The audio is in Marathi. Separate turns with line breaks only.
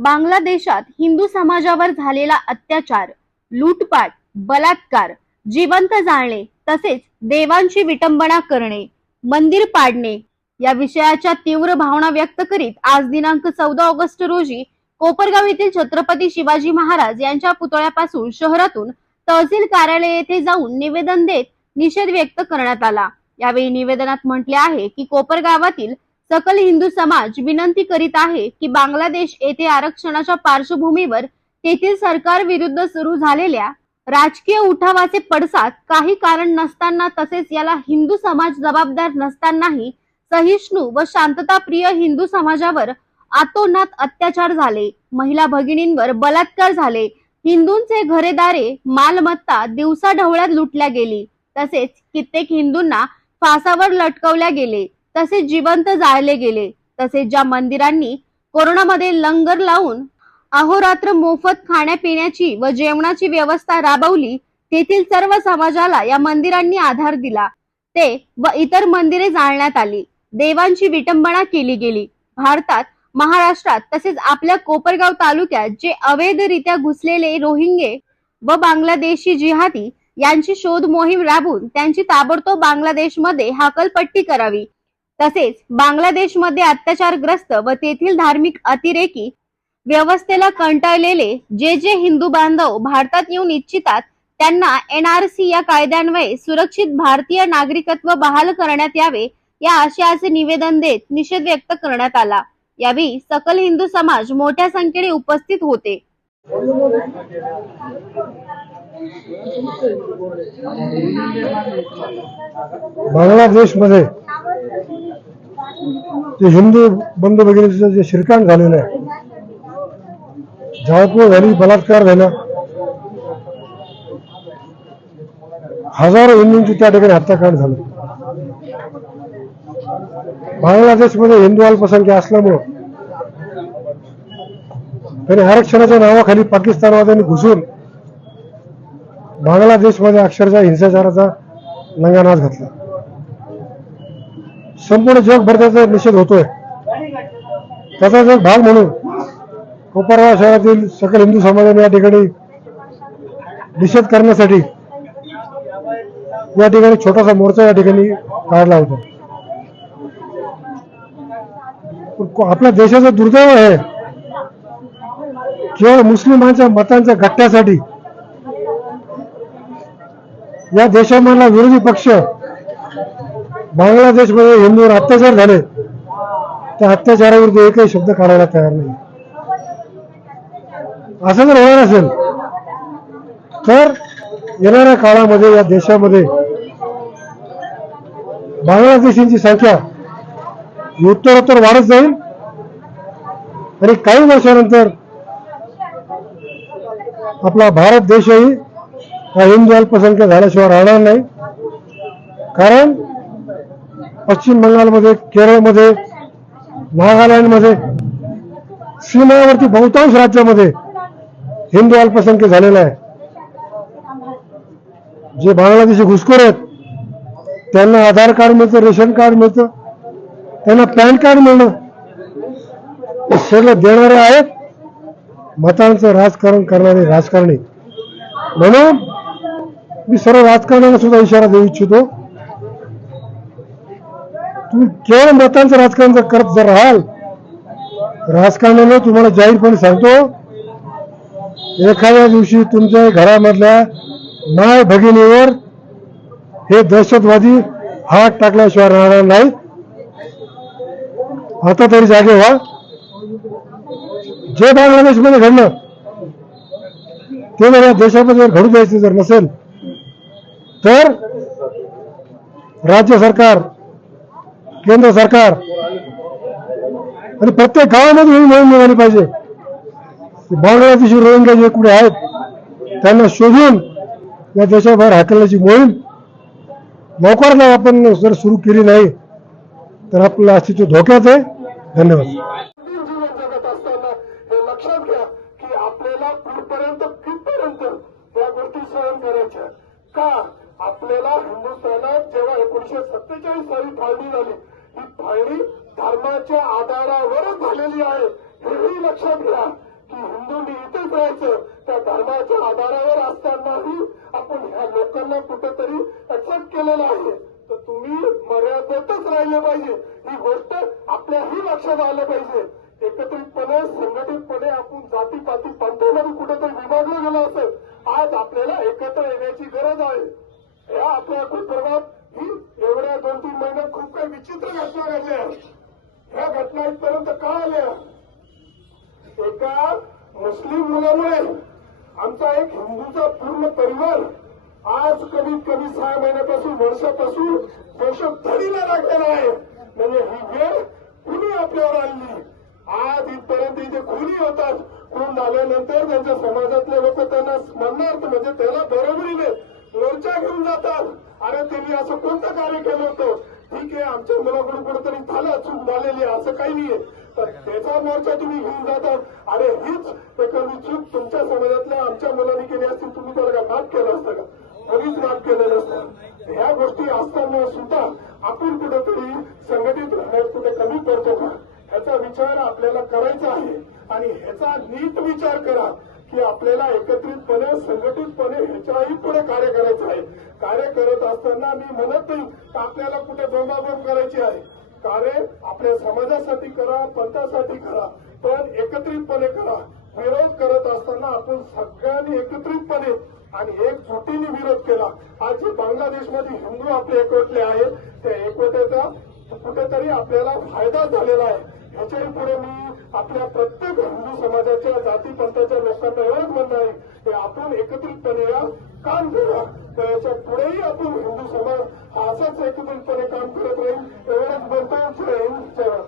बांगलादेशात हिंदू समाजावर झालेला अत्याचार लूटपाट बलात्कार जिवंत जाळणे तसेच देवांची विटंबना करणे मंदिर पाडणे या विषयाच्या तीव्र भावना व्यक्त करीत आज दिनांक चौदा ऑगस्ट रोजी कोपरगाव येथील छत्रपती शिवाजी महाराज यांच्या पुतळ्यापासून शहरातून तहसील कार्यालय येथे जाऊन निवेदन देत निषेध व्यक्त करण्यात आला. यावेळी निवेदनात म्हटले आहे की कोपरगावातील सकल हिंदू समाज विनंती करीत आहे की बांगलादेश येथे आरक्षणाच्या पार्श्वभूमीवर तेथील सरकार विरुद्ध सुरू झालेल्या राजकीय उठावाचे पडसाद काही कारण नसताना तसेच याला हिंदू समाज जबाबदार नसतानाही सहिष्णू व शांतताप्रिय हिंदू समाजावर आतोनात अत्याचार झाले. महिला भगिनींवर बलात्कार झाले. हिंदूंचे घरेदारे मालमत्ता दिवसाढवळ्यात लुटल्या गेली. तसेच कित्येक हिंदूंना फासावर लटकवल्या गेले. तसेच जिवंत जाळले गेले. तसेच ज्या मंदिरांनी कोरोनामध्ये लंगर लावून अहोरात्र मोफत खाण्यापिण्याची व जेवणाची व्यवस्था राबवली तेथील सर्व समाजाला या मंदिरांनी आधार दिला. ते व इतर मंदिरे जाळण्यात आली. देवांची विटंबना केली गेली. भारतात महाराष्ट्रात तसेच आपल्या कोपरगाव तालुक्यात जे अवैधरित्या घुसलेले रोहिंगे व बांगलादेशी जिहादी यांची शोध मोहीम राबवून त्यांची ताबडतोब बांगलादेशमध्ये हाकलपट्टी करावी. तसेच बांगलादेशमध्ये अत्याचारग्रस्त व तेथील धार्मिक अतिरेकी व्यवस्थेला कंटाळलेले जे जे हिंदू बांधव भारतात येऊन इच्छितात त्यांना एनआरसी या कायद्यान्वये सुरक्षित भारतीय नागरिकत्व बहाल करण्यात यावे या आशयाचे निवेदन देत निषेध व्यक्त करण्यात आला. यावेळी सकल हिंदू समाज मोठ्या संख्येने उपस्थित होते.
बांगलादेशमध्ये ते हिंदू बंधू भगिनीचं जे शिरकाण झालेलं आहे जाळपोळ झाली बलात्कार झाला. हजारो हिंदूंची त्या ठिकाणी हत्याकांड झालं. बांगलादेशमध्ये हिंदू अल्पसंख्या असल्यामुळं त्यांनी आरक्षणाच्या नावाखाली पाकिस्तानवाद्यांनी घुसून बांगलादेशमध्ये अक्षरशः हिंसाचाराचा नंगानाच घातला. संपूर्ण जगभर त्याचा निषेध होतोय. त्याचाच एक भाग म्हणून कोपरगाव शहरातील सकल हिंदू समाजाने या ठिकाणी निषेध करण्यासाठी या ठिकाणी छोटासा मोर्चा या ठिकाणी काढला होता. पण आपल्या देशाचं दुर्दैव आहे. केवळ मुस्लिमांच्या मतांच्या गट्ट्यासाठी या देशामधला विरोधी पक्ष बांगलादेशमध्ये हिंदूवर अत्याचार झाले. त्या अत्याचारावरती एकही शब्द काढायला तयार नाही. असं जर होणार असेल तर येणाऱ्या काळामध्ये या देशामध्ये बांगलादेशींची संख्या उत्तरोत्तर वाढत जाईल. आणि काही वर्षानंतर आपला भारत देशही हा हिंदू अल्पसंख्या झाल्याशिवाय राहणार नाही. कारण पश्चिम बंगालमध्ये केरळमध्ये नागालँडमध्ये सीमेवरती बहुतांश राज्यामध्ये हिंदू अल्पसंख्य झालेला आहे. जे बांगलादेशी घुसखोर आहेत त्यांना आधार कार्ड मिळतं रेशन कार्ड मिळतं त्यांना पॅन कार्ड मिळणं सगळं देणारे आहेत. मतांचं राजकारण करणारे राजकारणी. म्हणून मी सर्व राजकारणाला सुद्धा इशारा देऊ इच्छितो. तुम्ही केवळ मतांचं राजकारण जर करत जर राहाल राजकारणाने तुम्हाला जाहीरपणे सांगतो एखाद्या दिवशी तुमच्या घरामधल्या माय भगिनीवर हे दहशतवादी हात टाकल्याशिवाय राहणार नाही. आता तरी जागे व्हा. जे बांगलादेशमध्ये घडलं ते जर या देशामध्ये जर घडू द्यायचं जर नसेल तर राज्य सरकार केंद्र सरकार आणि प्रत्येक गावामध्ये ही मोहीम निघाली पाहिजे. बांगलादेशी रोहिंग्या जे कुठे आहेत त्यांना शोधून या देशाबाहेर हाकलण्याची मोहीम लवकरात आपण जर सुरू केली नाही तर आपलं अस्तित्व धोक्यात आहे. धन्यवाद.
आपल्याला हिंदुस्थानात जेव्हा एकोणीशे सत्तेचाळीस साली फाळणी झाली ही फाळणी धर्माच्या आधारावरच झालेली आहे. हेही लक्षात घ्या की हिंदूंनी इथेच राहायचं. त्या धर्माच्या आधारावर असतानाही आपण ह्या लोकांना कुठेतरी अटक केलेलं आहे. तर तुम्ही मर्यादेतच राहिले पाहिजे. ही गोष्ट आपल्याही लक्षात आलं पाहिजे. एकत्रितपणे संघटितपणे आपण जातीपाती पंथामध्ये कुठेतरी विभागलं गेलं असेल आज आपल्याला एकत्र येण्याची गरज आहे या आपल्या कुटुंबात ही एवढ्या दोन तीन महिन्यात खूप काही विचित्र घटना घडल्या ह्या घटना इथपर्यंत का आल्या एका मुस्लिम मुलामुळे आमचा एक हिंदूचा पूर्ण परिवार आज कमीत कमी सहा महिन्यापासून वर्षापासून पोषक धडीला लागलेला आहे. म्हणजे ही वेळ कुणी आपल्यावर आणली? आज इथपर्यंत इथे खुली होतात? खून झाल्यानंतर त्यांच्या समाजातले लोक त्यांना स्मरणार्थ म्हणजे त्याला बरोबरीने मोर्चा घेऊन जातात. अरे त्यांनी असं कोणतं कार्य केलं होतं? ठीक आहे आमच्या मुलाकडून कुठेतरी झालं चूक झालेली असं काही नाहीये. तर त्याचा मोर्चा तुम्ही घेऊन जातात. आणि हीच एखादी चूक तुमच्या समाजातल्या आमच्या मुलांनी केली असतील तुम्ही त्याला का माफ केलं असतं का? कोणीच माफ केलेलं असतं ह्या गोष्टी असताना सुद्धा आपण कुठेतरी संघटित राहण्यात कुठे कमी पडतो का? ह्याचा विचार आपल्याला करायचा आहे. आणि ह्याचा नीट विचार करा की आपल्याला एकत्रितपणे संघटितपणे ह्याच्याही पुढे कार्य करायचं आहे. कार्य करत असताना मी म्हणत नाही आपल्याला कुठे बोंबाबोंब करायची आहे? कार्य आपल्या समाजासाठी करा पंथासाठी करा पण एकत्रितपणे करा. विरोध करत असताना आपण सगळ्यांनी एकत्रितपणे आणि एकजुटीने विरोध केला. आज जे बांगलादेशमध्ये हिंदू आपले एकवटले आहेत त्या एकवट्याचा कुठेतरी आपल्याला फायदा झालेला आहे. ह्याच्याही पुढे मी आपल्या प्रत्येक हिंदू समाजाच्या जाती पंथाच्या लोकांना एवढंच म्हणणं आहे की आपण एकत्रितपणे या काम करा. तर याच्या पुढेही आपण हिंदू समाज असाच एकत्रितपणे काम करत राहील एवढंच बोलतो जय हिंद जय